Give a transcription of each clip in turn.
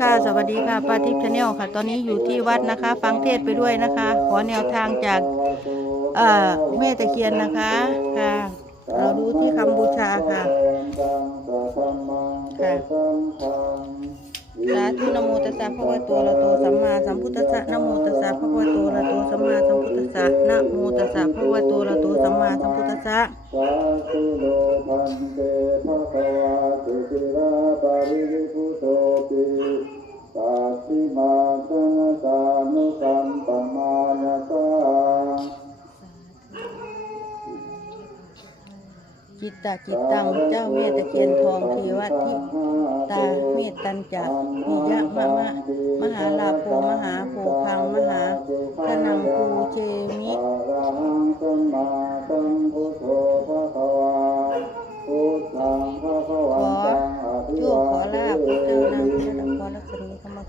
ค่ะ สวัสดีค่ะป้าทิพย์ชาแนลค่ะ ตอนนี้อยู่ที่วัดนะคะ ฟังเทศไปด้วยนะคะ ขอแนวทางจากเอ่อแม่ตะเคียนนะคะค่ะ เราดูที่คำบูชาค่ะค่ะสาธุนโมตัสสะภะคะวะโตอะระโตสัมมาสัมพุทธัสสะนโมตัสสะภะคะวะโตอะระโตสัมมาสัมพุทธัสสะนโมตัสสะภะคะวะโตอะระหะโตสัมมาสัมพุทธัสสะ จิตตาจิตตังเจ้าแม่ตะเคียนทองเทวทิตาเมตตันจักนิยะมะมะ มหาลาโภมหาโภพังมหาพนังภูเชมิ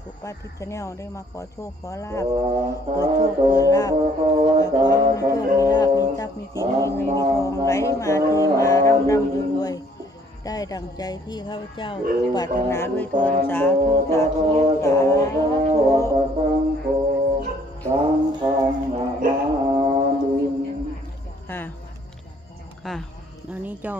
สุป้าทิพย์ชาแนลได้มาขอโชคขอลาบสาธุภะคะวะขอตาให้มีโชธัคมมีโมลาบมีทรัพย์มีสินมีเงินมีทองไหลมาเทมาร่ำร่ำรวยๆได้ดังใจที่ข้าพเจ้าปรารถนาด้วยเถิดสาธุสาธุสาธุสังโฆสังฆังนามามิ ค่ะ ค่ะ อันนี้เจ้า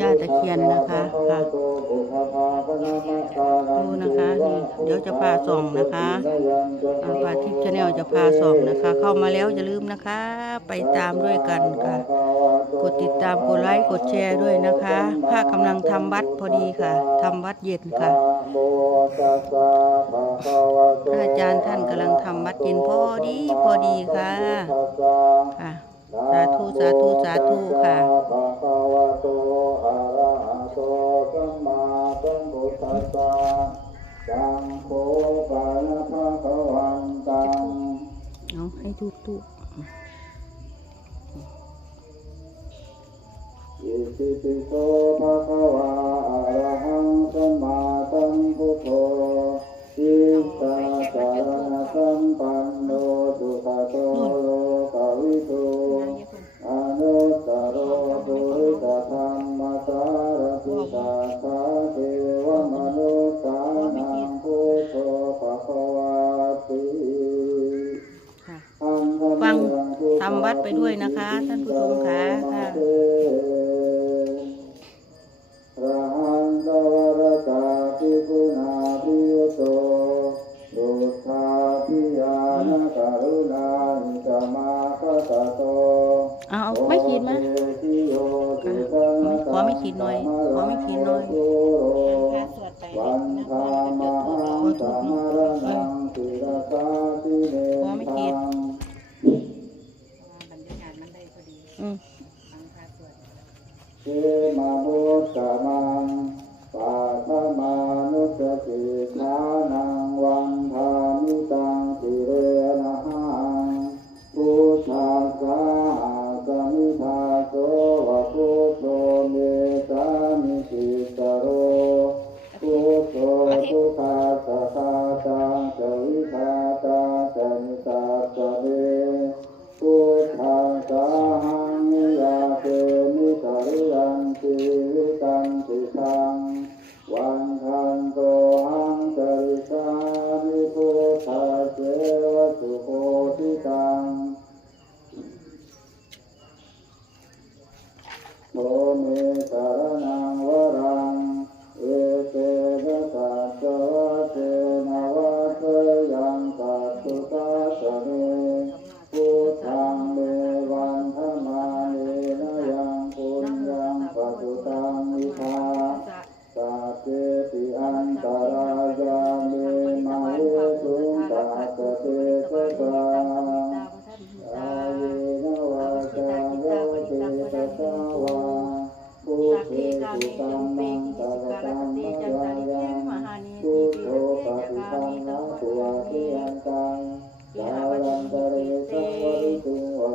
ย่าตะเคียนนะคะค่ะดูนะคะนี่เดี๋ยวจะพาส่องนะคะอาปาทิพย์ชาแนลจะพาส่องนะคะ เข้ามาแล้วอย่าลืมนะคะ ไปตามด้วยกันค่ะ กดติดตามกดไลค์กดแชร์ด้วยนะคะพระกำลังทำวัดพอดีค่ะทำวัดเย็นค่ะพระอาจารย์ท่านกำลังทำวัดเย็นพอดีพอดีค่ะค่ะ สาธุสาธุสาธุค่ะภะคะวะโตอะระหะโตสัมมาสัมพุทธัสสะจังโฆปะนะภะคะวันตังเอาให้ทุกทุกอิติปิโสภ เอาเอาไม่ขีดมาขอไม่ขีดหน่อยขอไม่ขีดหน่อย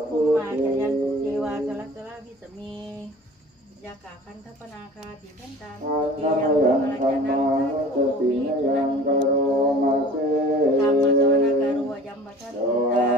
ภูพุมาจยันตุเทวาจลัสลาพิสมียากาคันทปนาคาติพันตาอาเกทายังยัมนรธรจรนัมางนุสตินยังกโรมาเสธรรมสวนาการุวยัมปัสสโยตา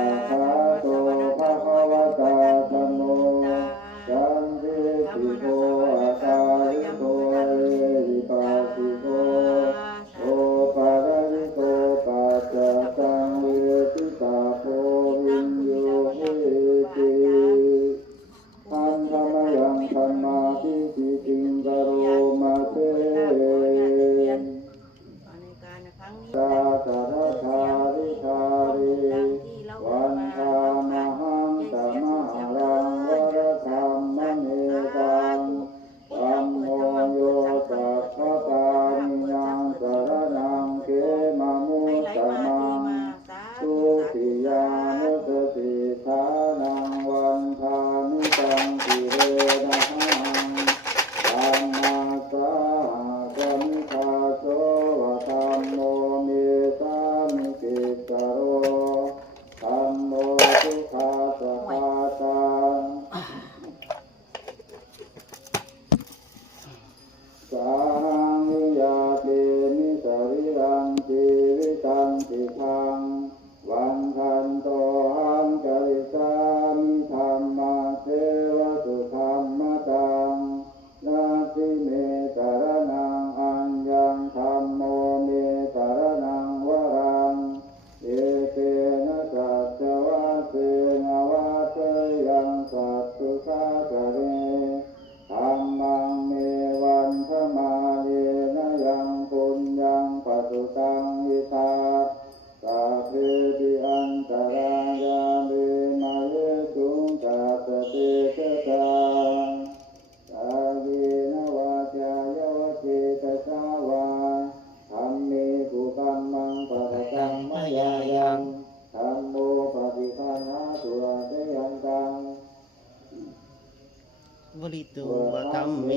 มเม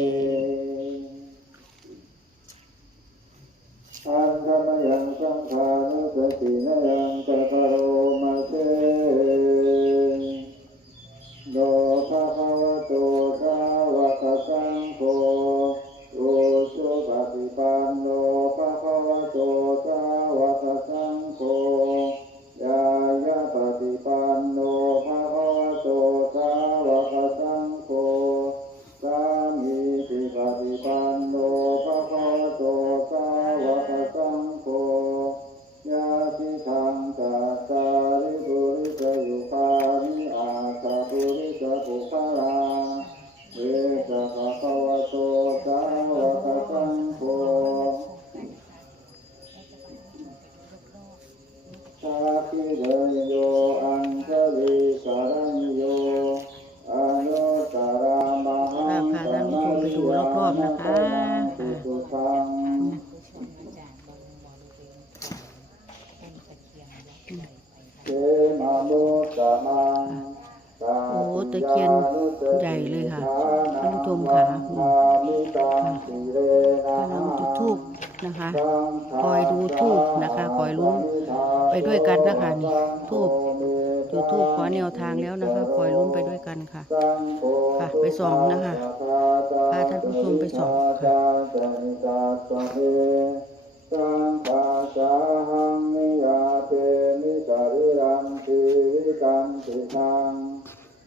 อันกมยังสังขานุสตินยังจะคารมาเสโด ตะเคียนใหญ่เลยค่ะท่านผู้ชมค่ะกำลังจุดทูบนะคะคอยดูทูบนะคะคอยลุ้นไปด้วยกันนะคะนี่ทูบจุดทูบขอแนวทางแล้วนะคะคอยลุ้นไปด้วยกันค่ะ ค่ะ ไปส่องนะคะพาท่านผู้ชมไปส่องค่ะสังฆาสาหังนิยาเตมิจาริรังสีวิกังสิทัง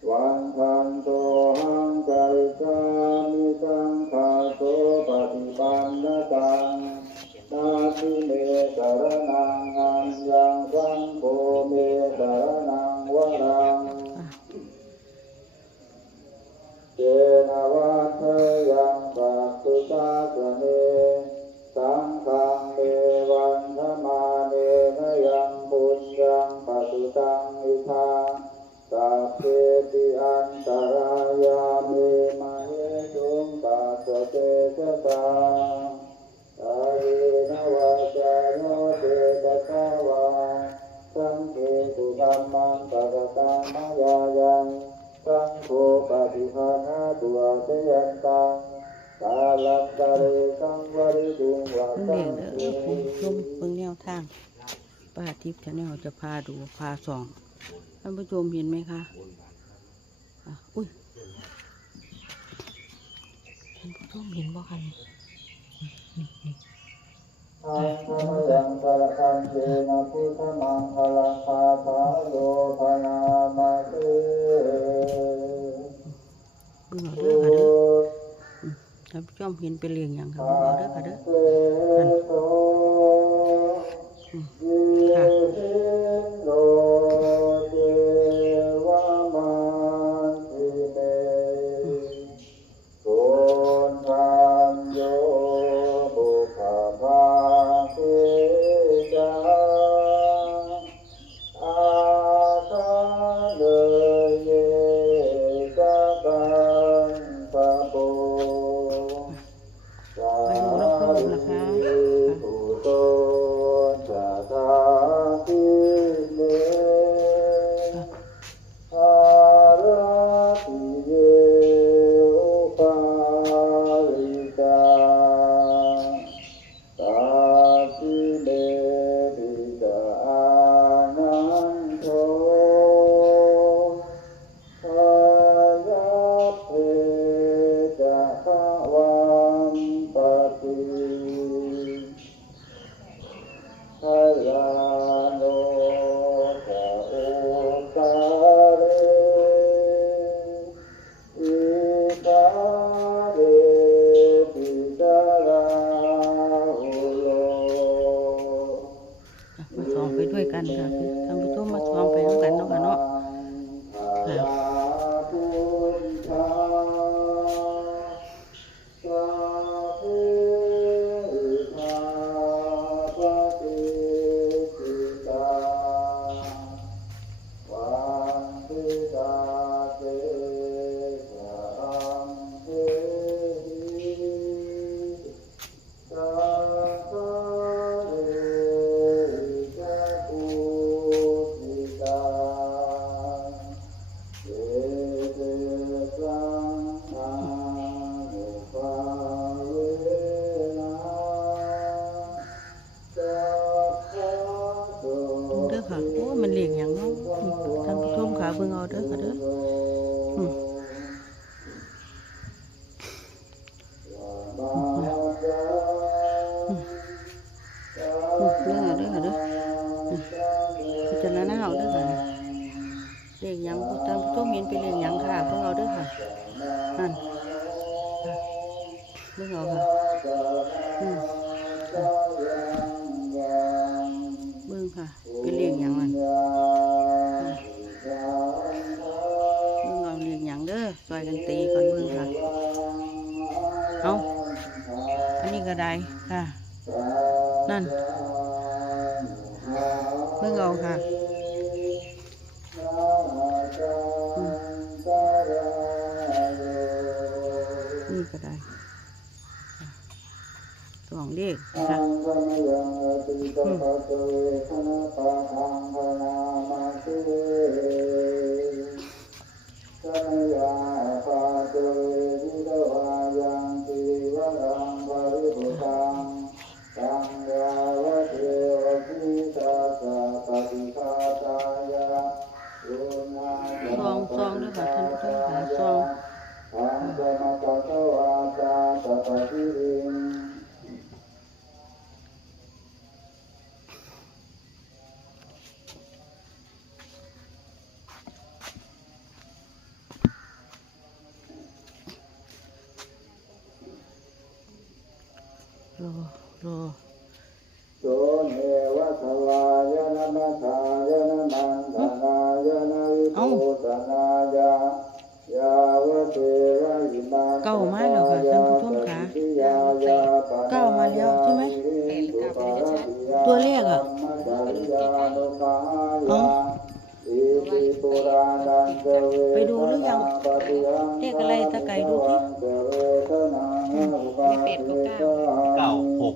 วันทันโตหังใจสา จะพาดูพาส่องท่านผู้ชมเห็นไหมคะอะอุ้ยท่านผู้ชมเห็นบ่คะนี่อังคมยังสารคันเจนะพุทธมังคลังคาถาโลภนามาเตเบิ่งเอาพุเด้อค่ะเด้อทท่านผู้ชมเห็นเป็นเรียงอย่างค่ะธัเบิ่งเอางเด้อค่ะเด้อ เบิ่งเอเด้อเด้อพิจารณาเอาเด้อค่ะเลขหยังท่านผู้ชมเห็นเป็นเลขหยังค่ะเบิ่งเอาเด้อค่ะนั่นเบิ่งเอาค่ะอืมเบิ่งค่ะเป็นเลขหยังมันเบิ่งเอาเรียงยังเด้อซอยกันตีก่อนเบิ่งค่ะเอาอันนี้ก็ได้ค่ะนั่น เราค่ะนี่ก็ได้สองเลขค่ะ ร ไปดูหรือยังเลขอะไรตะไก่ดูที่เป็ดก็เก้าเก้าหก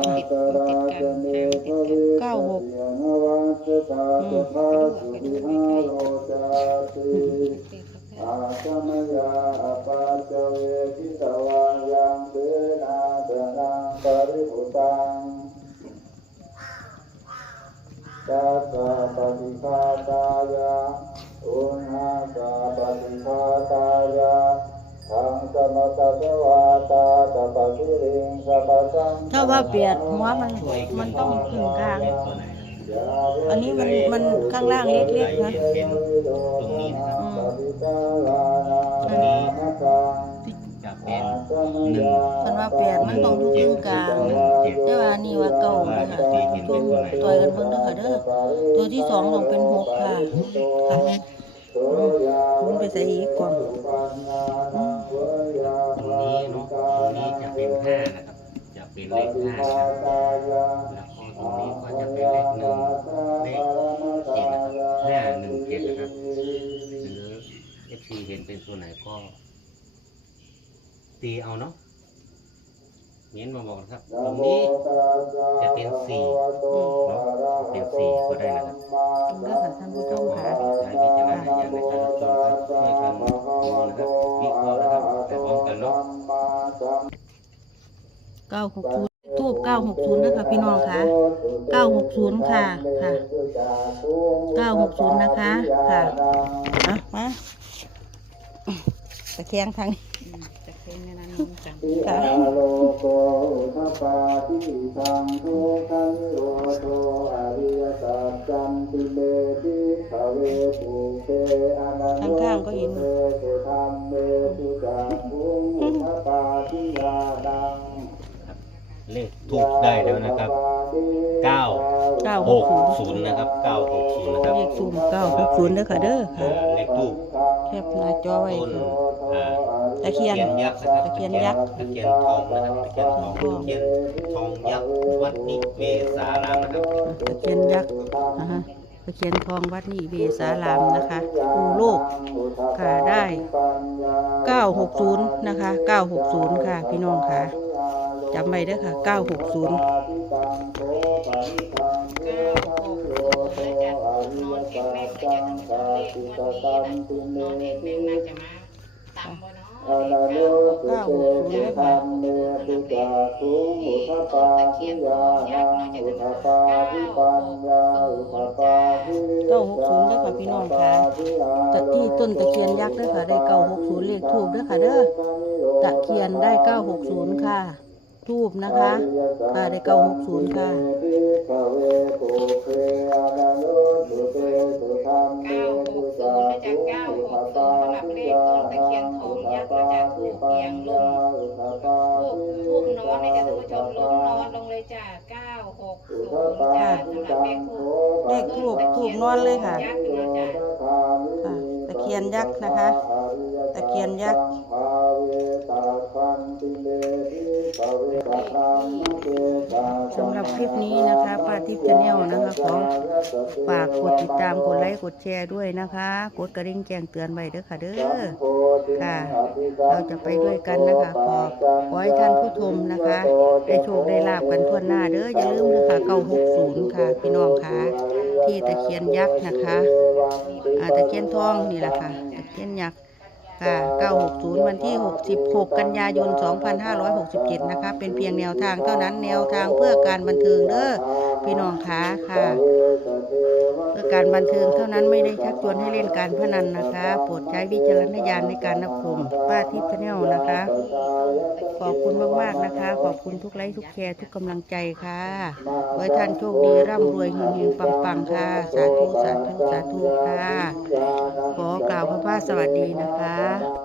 ติดติดกันติดกันเก้าหกเป็ดก็เก้อาสมยาปัจเจเวทิตวายังเตนาเตนังปริภุตัง ตัสสะปฏิฆาตายะอุณหาสะปฏิฆาตายะทังสมตสวาตาตปะกิริงสัพพสังถ้าว่าเปียดหัวมันมันต้องขึ้นกลาง อันนี้มันมันข้างล่างเล็กๆนะเป็นนี้นะครับอืมตัวนี้จะเป็นหนึ่งคันว่าเปียดมันต้องอยู่ครึ่งกลาง แต่ว่านี่ว่าเก่านะคะจุ่มต่อยกันเบิ่งเด้อค่ะเด้อตัวที่สองต้องเป็นหกค่ะค่ะอืมคุณไปใส่อีกกล่องอืมตรงนี้เนาะตรงนี้จะเป็นห้านะครับ จะเป็นเลขห้านะครับแล้วก็ตรงนี้ก็จะเป็นเลขหนึ่งเลขเจ็ดนะครับห้าหนึ่งเจ็ดนะครับ หรือเอฟซีเห็นเป็นตัวไหนก็ ตีเอาเนาะ เน้นมาบอกนะครับตรงนี้จะเป็นสี่เนาะเป็นสี่ก็ได้นะครับเด้อค่ะท่านผู้ชมค่ะใช้วิจารณญาณในการรับชมครับช่วยกันดูนะครับวิเคราะห์นะครับแต่พร้อมกันเนาะเก้าหกศูนย์ทูบเก้าหกศูนย์นะคะพี่น้องค่ะเก้าหกศูนย์ค่ะค่ะเก้าหกศูนย์นะคะค่ะอะมาตะแคงทางนี้ จะเป็นในนั้นนุ่งจังค่ะโลโกอุทปาทิสังทุขันโรโตอริยสัจจันติเมติภเวตุเตอนันโตข้างๆก็เห็น เตตุธรรมเมตุจักขุงอุทปาทิยานัง เลขทูบได้แล้วนะครับ เก้า เก้าหหกกศูนย์ศูนย์นะครับเก้าหกศูนย์นะครับ เลขศูนย์เก้าหกศูนย์เด้อค่ะเด้อค่ะ เลขทูบแคปหน้าจอไว้ต้นอ่าตะเคียน ตะเคียน ยักษ์นะครับตะเคียนยักษ์ตะเคียนทองนะครับตะเคียนทองตะเคียนทองยักษ์วัดนิเวศารามนะครับตะเคียนยักษ์นะฮะตะเคียนทองวัดนี่เวสารามนะคะปูโลกค่ะได้ 960 นะคะ 960 ค่ะ พี่น้องค่ะจำไว้เด้อค่ะ 960เก้าหกศูนย์แล้วจะนอนเก็บเลขแล้วจะทำเลขวันนี้นะนอนเอ็นแม่งน่าจะมา ตามบ่เนาะอนานุสุเตธรรมเมปิจาสุอุทปาทิยานังอุทปาทิปัญญาอุทปาทิริยเก้าหกศูนย์ด้อค่ะพี่น้องค่ะตะที่ต้นตะเคียนยักษ์ด้อค่ะได้เก้าหกศูนย์เลขทูบด้อค่ะเด้อตะเคียนได้เก้าหกศูนย์ค่ะทูบนะคะค่ะได้เก้าหกศูนย์ค่ะ สำหรับเลขต้นตะเคียนทองยักษ์มาจากทูบเอียงลงทูบทูบนอนในจะท่านผู้ชมลงนอนลงเลยจ้าเก้าหกศูนย์จ้าสำหรับเลขทูบเลขทูบทูบนอนเลยค่ะยักษ์นะจ้าค่ะตะเคียนยักษ์นะคะ ตะเคียนยักษ์ สำหรับคลิปนี้นะคะป้าทิพย์ชาแนลนะคะขอฝากกดติดตามกดไลค์กดแชร์ด้วยนะคะ กดกระดิ่งแจ้งเตือนไว้เด้อค่ะเด้อค่ะ เราจะไปด้วยกันนะคะขอขอให้ท่านผู้ชมนะคะได้โชคได้ลาบกันทั่วหน้าเด้ออย่าลืมนะคะเก้าหกศูนย์ค่ะ พี่น้องค่ะที่ตะเคียนยักษ์นะคะอ่าตะเคียนทองนี่แหละค่ะตะเคียนยักษ์ ค่ะ 960 วันที่ 66 กันยายน 2567 นะคะ เป็นเพียงแนวทางเท่านั้นแนวทางเพื่อการบันเทิงเด้อพี่น้องค่ะค่ะ เพื่อการบันเทิงเท่านั้นไม่ได้ชักชวนให้เล่นการพนันนะคะ โปรดใช้วิจารณญาณในการรับชมป้าทิพย์แนลนะคะ ขอบคุณมากๆนะคะ ขอบคุณทุกไลค์ทุกแชร์ทุกกำลังใจค่ะไว้ท่านโชคดีร่ำรวยเฮงๆปังๆค่ะ สาธุสาธุสาธุค่ะ ขอกล่าวพระพาสวัสดีนะคะ Tá?